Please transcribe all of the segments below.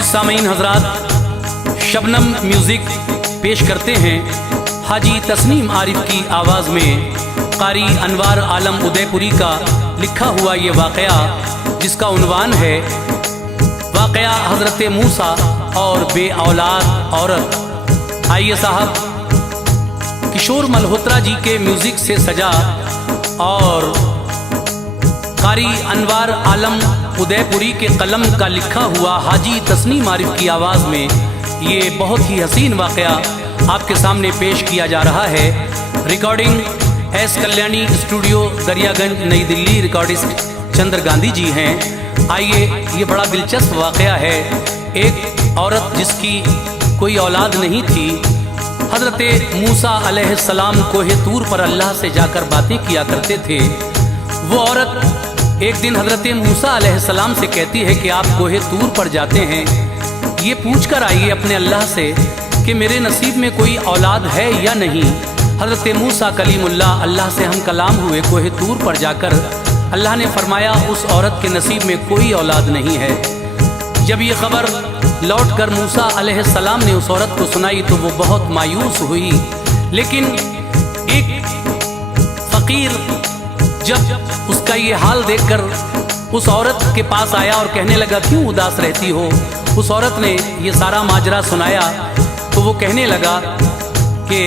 मोअज़्ज़िज़ सामीन हज़रात, शबनम म्यूज़िक पेश करते हैं हाजी तस्नीम आरिफ की आवाज़ में कारी अनवार आलम उदयपुरी का लिखा हुआ ये वाक़या, जिसका उन्वान है वाक़या हज़रत मूसा और बे औलाद औरत। आइए साहब, किशोर मल्होत्रा जी के म्यूज़िक से सजा और कारी अनवार आलम उदयपुरी के कलम का लिखा हुआ हाजी तस्नीम आरिफ की आवाज़ में ये बहुत ही हसीन वाक़या आपके सामने पेश किया जा रहा है। Recording S Kalyani studio Daryaganj नई दिल्ली, रिकॉर्डिस्ट चंद्र गांधी जी हैं। आइए, ये बड़ा दिलचस्प वाक़या है। एक औरत जिसकी कोई औलाद नहीं थी, हज़रत मूसा अलैहिस्सलाम कोहे तूर पर अल्लाह से जाकर बातें किया करते थे। वो औरत एक दिन हज़रत मूसा अलैहिस्सलाम से कहती है कि आप कोहे तूर पर जाते हैं, ये पूछ कर आइए अपने अल्लाह से कि मेरे नसीब में कोई औलाद है या नहीं। हज़रत मूसा कलीमुल्लाह, अल्लाह से हम कलाम हुए कोहे तूर पर जाकर। अल्लाह ने फरमाया उस औरत के नसीब में कोई औलाद नहीं है। जब ये खबर लौट कर मूसा अलैहिस्सलाम ने उस औरत को सुनाई तो वो बहुत मायूस हुई। लेकिन एक फ़कीर जब उसका ये हाल देखकर उस औरत के पास आया और कहने लगा, क्यों उदास रहती हो? उस औरत ने ये सारा माजरा सुनाया तो वो कहने लगा कि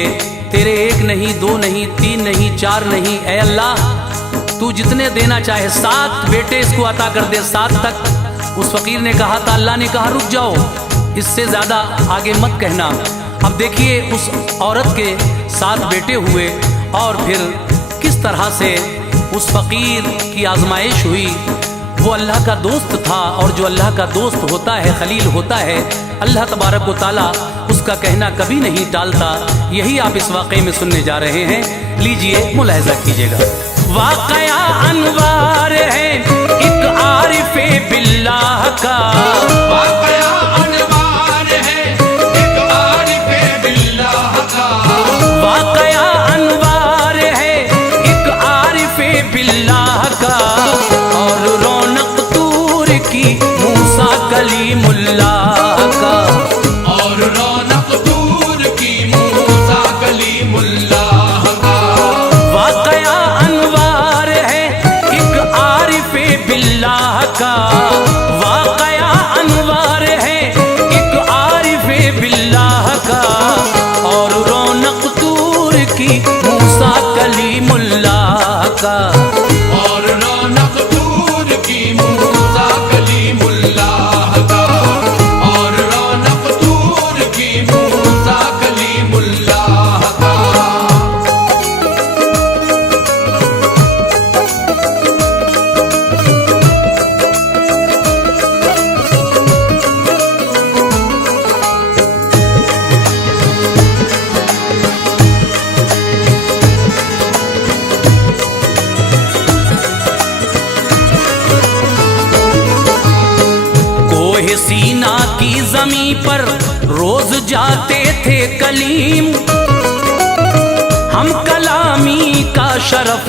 तेरे एक नहीं, दो नहीं, तीन नहीं, चार नहीं, ऐ अल्लाह तू जितने देना चाहे 7 बेटे इसको अता कर दे, 7 तक। उस फकीर ने कहा था, अल्लाह ने कहा रुक जाओ, इससे ज़्यादा आगे मत कहना। अब देखिए उस औरत के 7 बेटे हुए और फिर किस तरह से उस फकीर की आजमाइश हुई। वो अल्लाह का दोस्त था और जो अल्लाह का दोस्त होता है, खलील होता है, अल्लाह तबारक व तआला उसका कहना कभी नहीं टालता। यही आप इस वाक़े में सुनने जा रहे हैं। लीजिए, मुलाहिज़ा कीजिएगा। वाक़या अनवार है एक आरिफ़े बिल्लाह का, वाक़या अनवार है एक आरिफ़े बिल्लाह का, वाक़या अनवार है एक आरिफ़े बिल्लाह का, और रौनक तूर की मूसा कलीमुल्लाह का, और रौनक तूर की मूसा कलीमुल्लाह का। वाक़या अनवार है एक आरिफ़े बिल्लाह का, वाक़या अनवार है एक आरिफ़े बिल्लाह का, और रौनक तूर की मूसा कलीमुल्लाह का, और रौनक तूर की मूसा कलीमुल्लाह का, और रौनक तूर की मूसा कलीमुल्लाह का। कोहे सीना की ज़मीं पर रोज जाते थे कलीम, हम कलामी का शरफ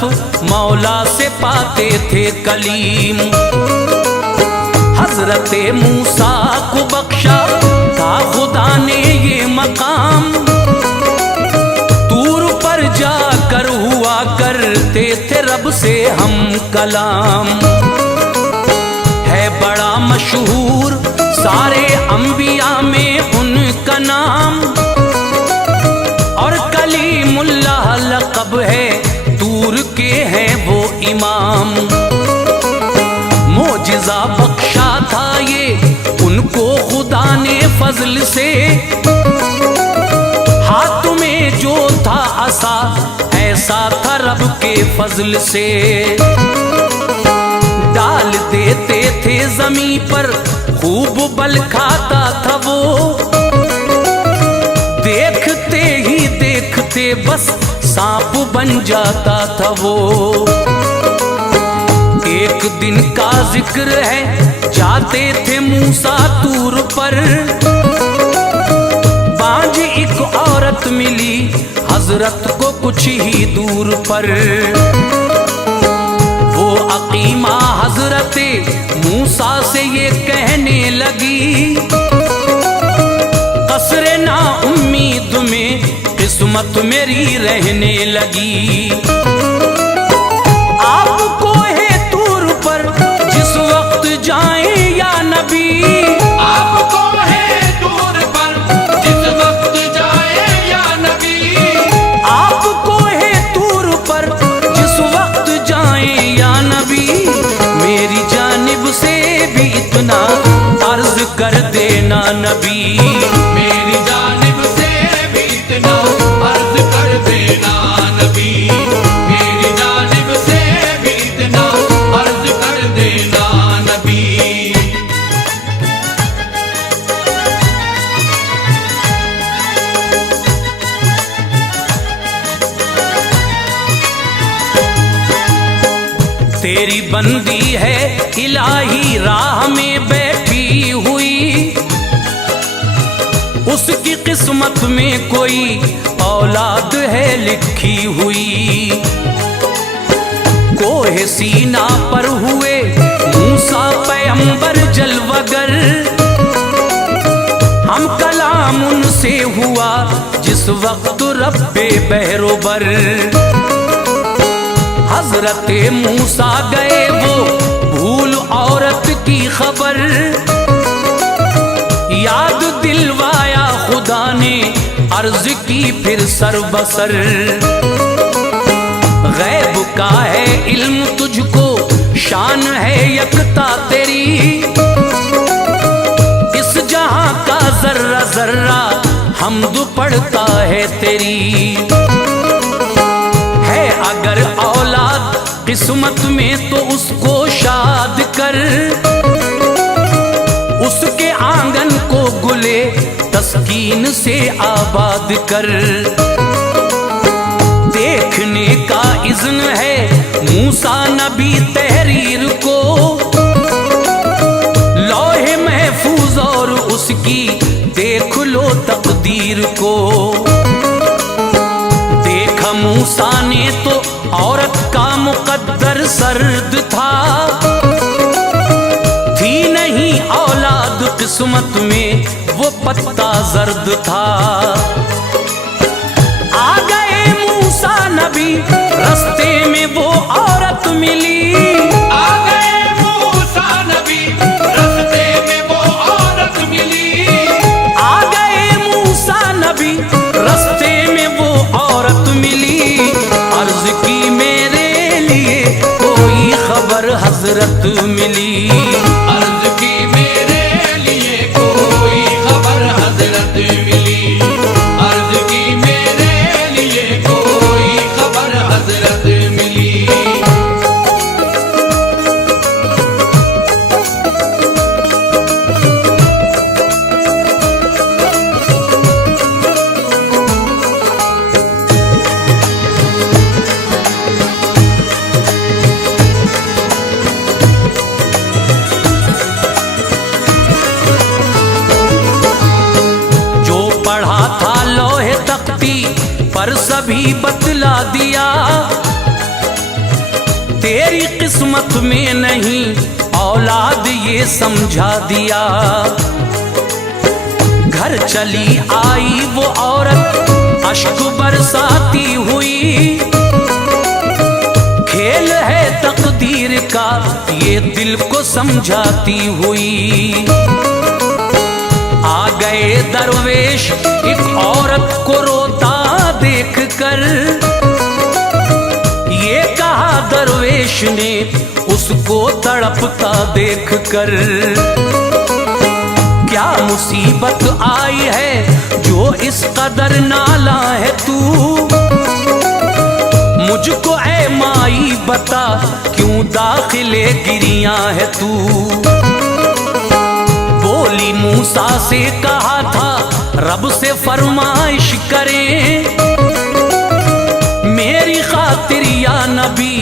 मौला से पाते थे कलीम। हज़रत मूसा को बख्शा था खुदा ने ये मकाम, तूर पर जाकर हुआ करते थे रब से हम कलाम। है बड़ा मशहूर सारे अंबिया में उनका नाम, और कलीमुल्लाह लक़ब है, तूर के हैं वो इमाम। मोजिज़ा बख्शा था ये उनको खुदा ने फजल से, हाथ में जो था असा ऐसा था रब के फजल से। डाल देते थे जमीन पर खूब बल खाता था वो, देखते ही देखते बस सांप बन जाता था वो। एक दिन का जिक्र है, जाते थे मूसा तूर पर, बांझ एक औरत मिली हजरत को कुछ ही दूर पर। वो अकीमा हजरत मूसा से ये कहने लगी, किस्मत मेरी रहने लगी। आपको है तूर पर जिस वक्त जाए या नबी, आपको है दूर पर जिस वक्त जाए या नबी, आपको है तूर पर जिस वक्त जाए या नबी, मेरी जानिब से भी इतना अर्ज कर देना नबी, मेरी जानिब से भी इतना अर्ज कर देना नबी, मेरी जानिब से भी इतना अर्ज कर देना नबी। तेरी बंदी है इलाही राह में बैठी हुई, उसकी किस्मत में कोई औलाद है लिखी हुई। कोहे सीना पर हुए मूसा पैगंबर जलवगर, हम कलाम उनसे हुआ जिस वक्त रब्बे बहरोबर। हजरत मूसा गए वो भूल औरत की खबर, याद दिलवाया खुदा ने अर्ज की फिर सरबसर। गैब का है इल्म तुझको, शान है यकता तेरी, इस जहां का जर्रा जर्रा हमद पड़ता है तेरी। है अगर औलाद किस्मत में तो उसको शाद कर, उसके आंगन को गुले तस्कीन से आबाद कर। देखने का इज़्न है मूसा नबी तहरीर को, लौहे महफूज और उसकी देख लो तकदीर को। देखा मूसा ने तो औरत का मुकद्दर सर्द था, थी नहीं औलाद किस्मत में वो पत्ता जर्द था। आ गए मूसा नबी रास्ते में वो औरत मिली, आ गए मूसा नबी रास्ते में वो औरत मिली, आ गए मूसा नबी रास्ते में वो औरत मिली। अर्ज की मेरे लिए कोई खबर हजरत मिली, अर्ज की मेरे लिए कोई खबर हजरत मिली, अर्ज की मेरे लिए कोई खबर हजरत मिली। पर सभी बतला दिया, तेरी किस्मत में नहीं औलाद ये समझा दिया। घर चली आई वो औरत अश्क बरसाती हुई, खेल है तकदीर का ये दिल को समझाती हुई। आ गए दरवेश एक औरत को रोता देख कर, ये कहा दरवेश ने उसको तड़पता देख कर। क्या मुसीबत आई है जो इस कदर नाला है तू, मुझको ऐ माई बता क्यों दाखिले गिरियां है तू। बोली मूसा से कहा था रब से फरमाइश करें, मेरी खातिर या नबी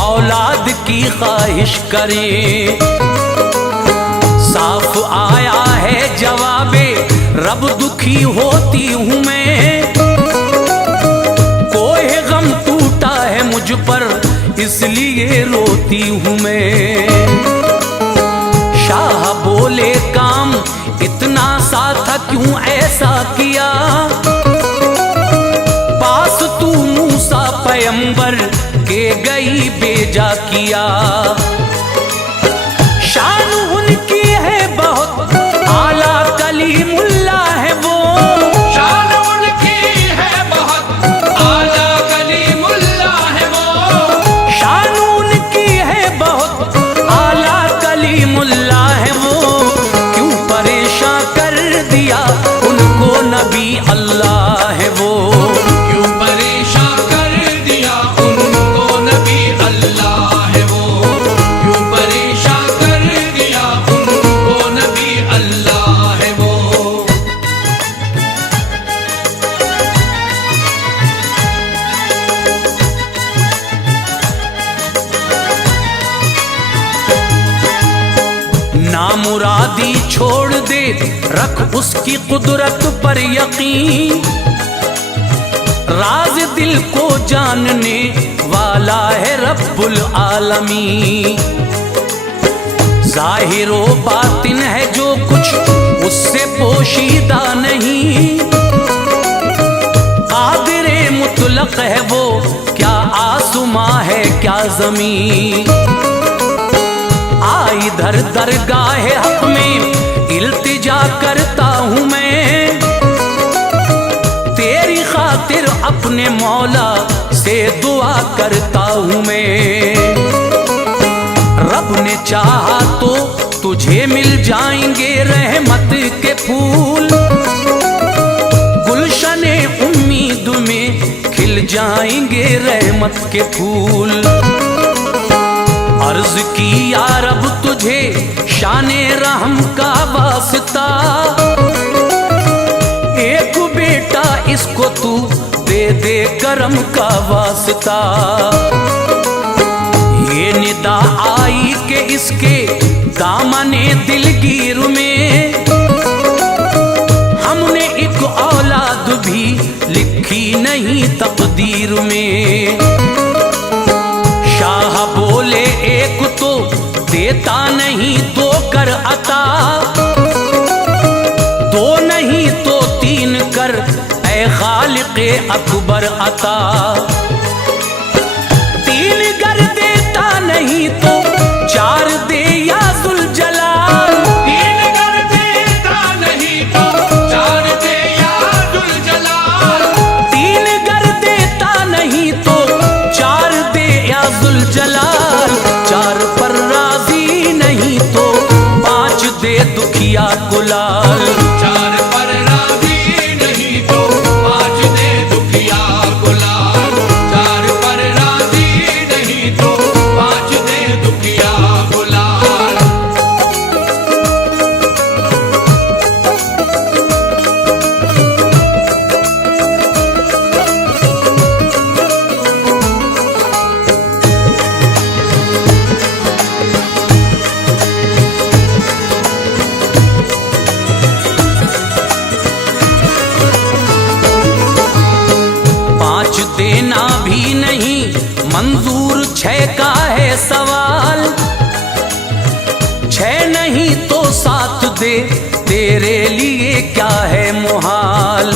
औलाद की ख्वाहिश करें। साफ आया है जवाबे रब दुखी होती हूँ मैं, कोई गम टूटा है मुझ पर इसलिए रोती हूँ मैं। शाह बोले काम इतना सा था क्यों ऐसा किया, पैगंबर के गई बेजा किया। शान उनकी है बहुत आला कलीमुल्लाह है वो, शान उनकी है बहुत आला कलीमुल्लाह है वो, शान उनकी है बहुत आला कलीमुल्लाह है वो। क्यों परेशान कर दिया उनको नबी अल्लाह है वो, क्यों परेशान कर दिया उनको नबी अल्लाह है वो, क्यों परेशान कर दिया उनको नबी अल्लाह है वो। नामुरादी छोड़ दे रख उसकी कुदरत पर यकीन, राज दिल को जानने वाला है रब्बुल आलमीन। जाहिर व बातिन है जो कुछ उससे पोशीदा नहीं, कादिरे मुतलक है वो क्या आसमां है क्या जमीन। आई दर दरगाह हक में इल्तिजा करता हूँ मैं, तेरी खातिर अपने मौला से दुआ करता हूँ मैं। रब ने चाहा तो तुझे मिल जाएंगे रहमत के फूल, गुलशने उम्मीद में खिल जाएंगे रहमत के फूल। अर्ज की या रब तुझे शाने रहम का वास्ता, एक बेटा इसको तू दे दे करम का वास्ता। ये निदा आई के इसके दामने दिलगीर में, हमने एक औलाद भी लिखी नहीं तकदीर में। शाह बोले एक तो देता नहीं दो कर अता, दो नहीं तो तीन कर ऐ खालिक़े अकबर अता। तीन कर देता नहीं तो चार दे या जुल जलाल, तीन कर देता नहीं तो चार दे या जुल जलाल, तीन कर देता नहीं तो चार दे या जुल जलाल। चार पर राजी नहीं तो पांच दे दुखिया गुलाल, चार पर राजी नहीं तो पांच दे दुखिया गुलाल, चार पर राजी नहीं तो पांच दे दुखिया गुलाल। पांच देना भी नहीं मंजूर छह का है सवाल, छह नहीं तो सात दे तेरे लिए क्या है मुहाल।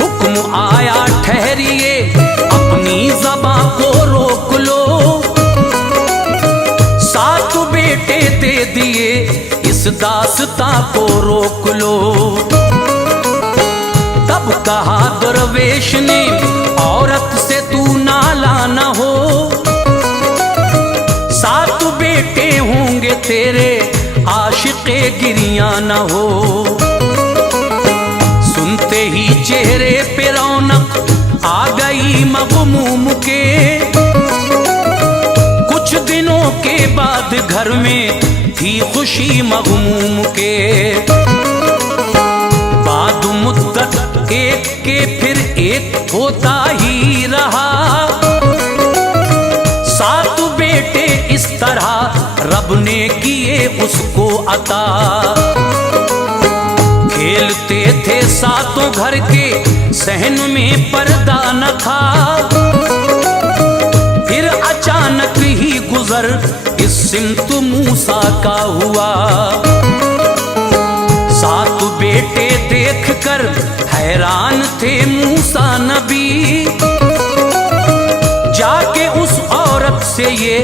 हुक्म आया ठहरिए अपनी ज़बां को रोक लो, सात बेटे दे दिए इस दास्तां को रोक लो। तब कहा दरवेश ने औरत से तू नाला न हो, सात बेटे होंगे तेरे आशिक़े गिरिया न हो। सुनते ही चेहरे पे रौनक आ गई मग़मूम के, कुछ दिनों के बाद घर में थी खुशी मग़मूम के। बाद मुद्दत एक के फिर एक होता ही रहा, सात बेटे इस तरह रब ने किए उसको अता। खेलते थे सातों घर के सहन में पर्दा न था, फिर अचानक ही गुजर इस सिमत मूसा का हुआ। सात बेटे देखकर हैरान थे मूसा नबी, से ये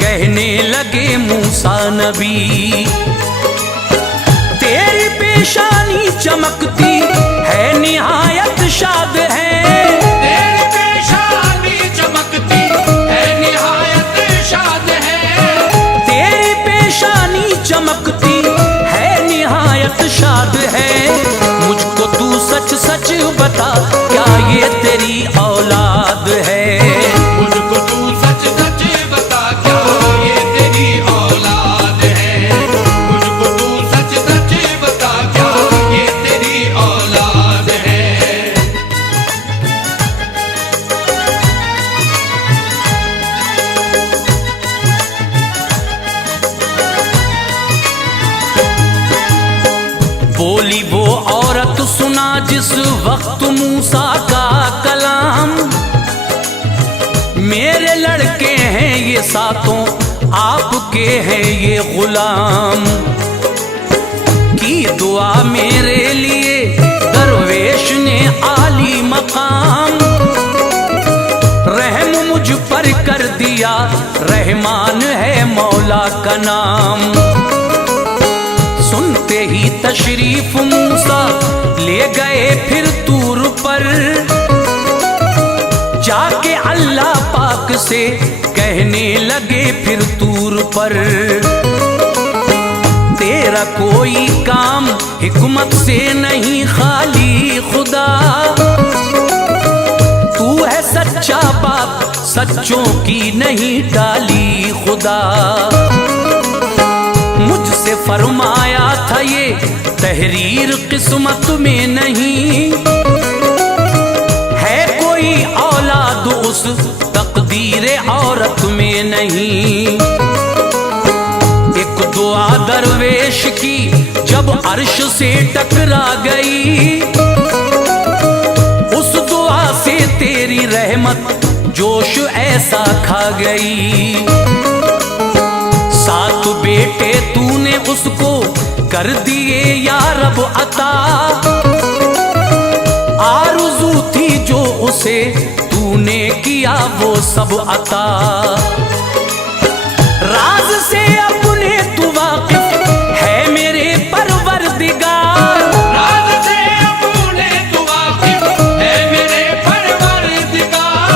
कहने लगे मूसा नबी, तेरी पेशानी चमकती है निहायत शाद है, तेरी पेशानी चमकती है निहायत शाद है, तेरी पेशानी चमकती है निहायत शाद है। मुझको तू सच सच बता, क्या ये तेरी औलाद है? मुझको तू सच सच बता, क्या ये तेरी औलाद है? मुझको तू सच सच बता, क्या ये तेरी औलाद है? बोली वो औरत, सुना जिस वक्त मूसा का कलाम, मेरे लड़के हैं ये सातों, आपके हैं ये गुलाम, की दुआ मेरे लिए दरवेश ने आली मकाम, रहम मुझ पर कर दिया, रहमान है मौला का नाम। सुनते ही तशरीफ मूसा ले गए फिर तूर पर, जाके अल्लाह पाक से कहने लगे फिर तूर पर, तेरा कोई काम हिकमत से नहीं खाली खुदा, तू है सच्चा बाप, सच्चों की नहीं डाली खुदा। मुझसे फरमाया था ये तहरीर किस्मत में नहीं, है कोई औलाद उस तकदीर औरत में नहीं। एक दुआ दरवेश की जब अर्श से टकरा गई, उस दुआ से तेरी रहमत जोश ऐसा खा गई। सात बेटे तूने उसको कर दिए या रब अता, आरज़ू थी जो उसे तूने किया वो सब अता। राज से अपने तू वाकिफ है मेरे परवरदिगार, राज से अपने तू वाकिफ है मेरे परवरदिगार,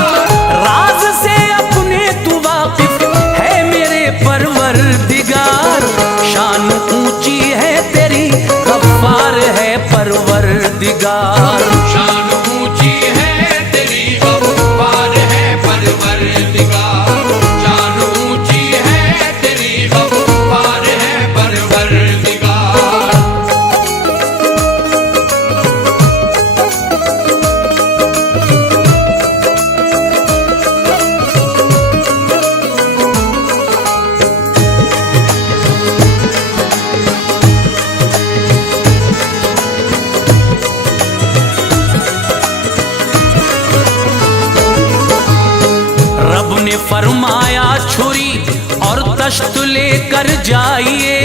राज से अपने तू वाकिफ है मेरे परवरदिगार। शान ऊंची है तेरी, गफ्फार है परवरदिगार। शान ऊंची है तेरी, गफ्फार है परवरदिगार। शान ऊंची है तेरी, गफ्फार है परवरदिगार। रब ने फरमाया छुरी और तश्त लेकर जाइए,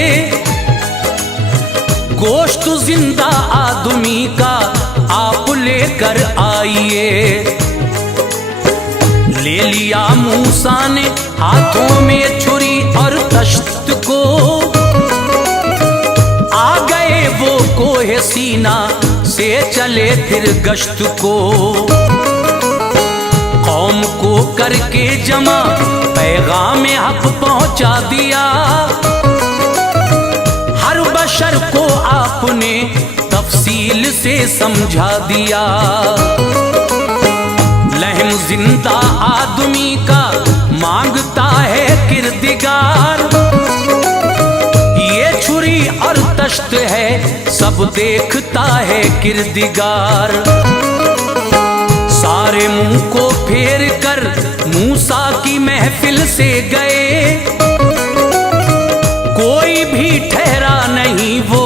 गोश्त जिंदा आदमी का आप लेकर आइए। ले लिया मूसा ने हाथों में छुरी और तश्त को, आ गए वो कोहे सीना से चले फिर गश्त को। कौम को करके जमा पैगाम हक पहुंचा दिया, हर बशर को आपने तफसील से समझा दिया। लहम जिंदा आदमी का मांगता है किरदिगार, ये छुरी और तश्त है सब देखता है किरदिगार। सारे मुंह को फेर कर मूसा की महफिल से गए, कोई भी ठहरा नहीं वो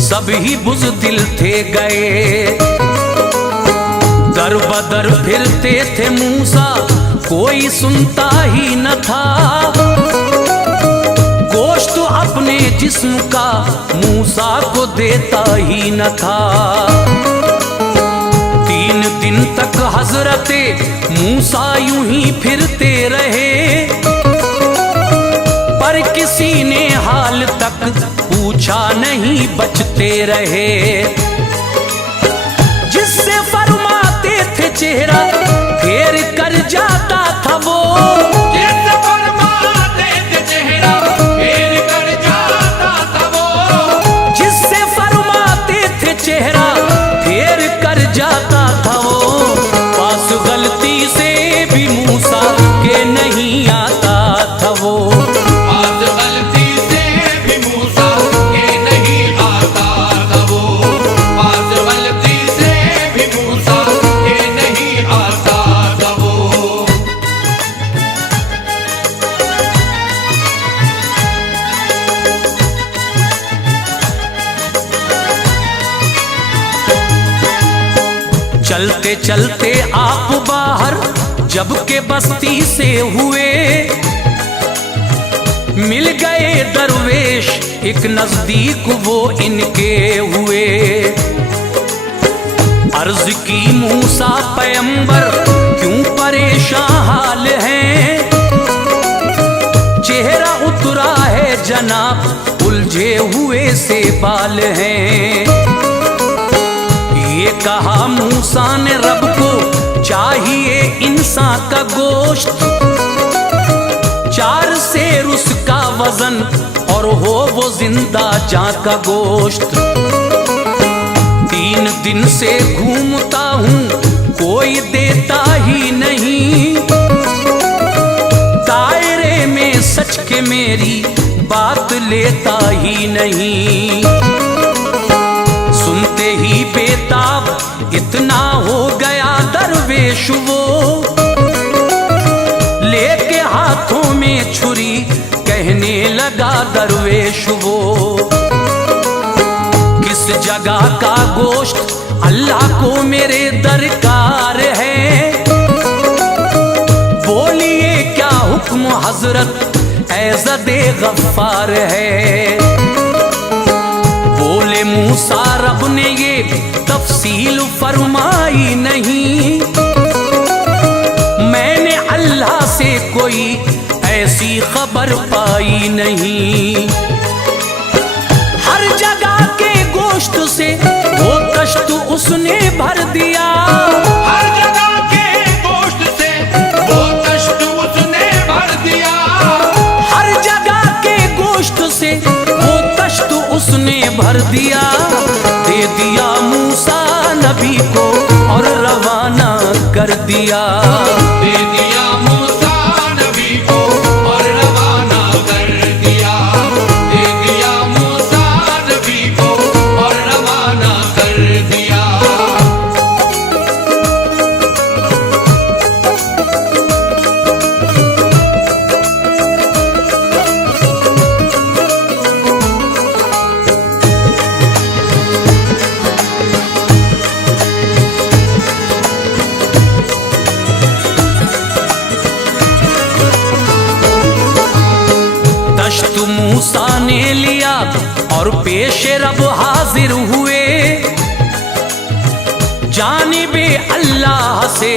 सब ही बुज़दिल थे गए। दर बदर फिरते थे मूसा, कोई सुनता ही न था, गोश्त अपने जिस्म का मूसा को देता ही न था। 3 दिन तक हजरते मूसा यूं ही फिरते रहे, और किसी ने हाल तक पूछा नहीं, बचते रहे। जिससे फरमाते थे चेहरा फेर कर जाता था वो, जिससे फरमाते थे चेहरा फेर कर जाता था वो, जिससे फरमाते थे चेहरा फेर कर जाता था वो। पास गलती से भी मूसा के नहीं आता था वो, आज गलती से भी मूसा के नहीं आता था वो, आज गलती से भी मूसा के नहीं आता था वो। चलते चलते आप बाहर जब के बस्ती से हुए, मिल गए दरवेश एक नजदीक वो इनके हुए। अर्ज की मूसा पैगंबर क्यों परेशान हाल है, चेहरा उतरा है जनाब उलझे हुए से बाल हैं। ये कहा मूसा ने रब को चाहिए इंसान का गोश्त, 4 सेर उसका वजन और हो वो जिंदा जां का गोश्त। 3 दिन से घूमता हूँ कोई देता ही नहीं, दायरे में सच के मेरी बात लेता ही नहीं। सुनते ही बेताब इतना हो गया दरवेश वो, लेके हाथों में छुरी कहने लगा दरवेश वो। किस जगह का गोश्त अल्लाह को मेरे दरकार है, बोलिए क्या हुक्म हजरत ऐज़दे गफ्फार है। बोले मूसा रब ने ये तफसील फरमाई नहीं, मैंने अल्लाह से कोई ऐसी खबर पाई नहीं। हर जगह के गोश्त से वो कष्ट उसने भर दिया, हर जगह के गोश्त से वो कष्ट उसने भर दिया, हर जगह के गोश्त से वो कष्ट उसने भर दिया। दे दिया मूसा नबी को और रवाना कर दिया, दे दिया मूसा नबी को और रवाना कर दिया, दे दिया मूसा नबी को और रवाना कर दिया। दश्त मूसा ने लिया और पेश रब हाजिर हुए, जानिबे अल्लाह से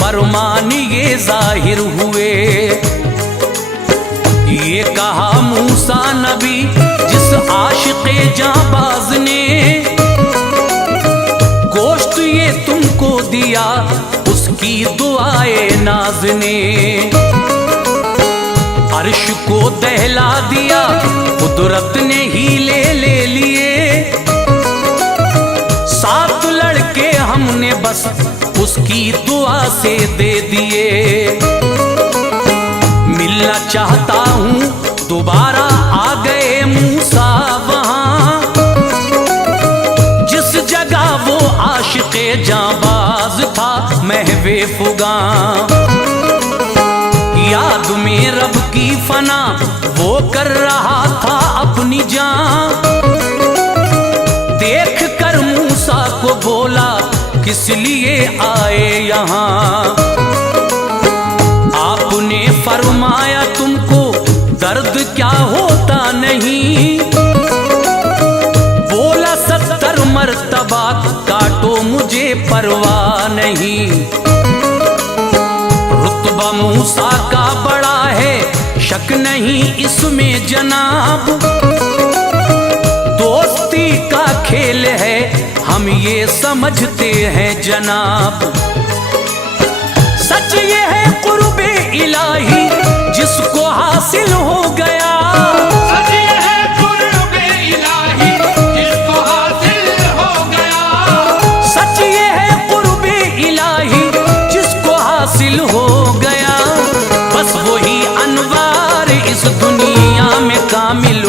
फरमान ये जाहिर हुए। ये कहा मूसा नबी जिस आशिक़े जाबाज ने गोश्त ये तुमको दिया, उसकी दुआए नाज ने अर्श को दहला दिया, कुदरत ने ही ले लिए। 7 लड़के हमने बस उसकी दुआ से दे दिए। मिलना चाहता हूँ दोबारा आ गए मूसा वहाँ, जिस जगह वो आशिक़े जाबाज था महवे फुगा। याद में रब की फना वो कर रहा था अपनी जान, देख कर मूसा को बोला किस लिए आए यहाँ। आपने फरमाया तुमको दर्द क्या होता नहीं, बोला 70 मरतबा काटो मुझे परवाह नहीं। रुतबा मूसा का बड़ा है शक नहीं इसमें जनाब, दोस्ती का खेल है हम ये समझते हैं जनाब। सच ये है कुर्बे इलाही जिसको हासिल हो गया, सच ये है कुर्बे इलाही जिसको हासिल हो गया, सच ये है कुर्बे इलाही जिसको हासिल हो गया। बस वही अनवार इस दुनिया में कामिल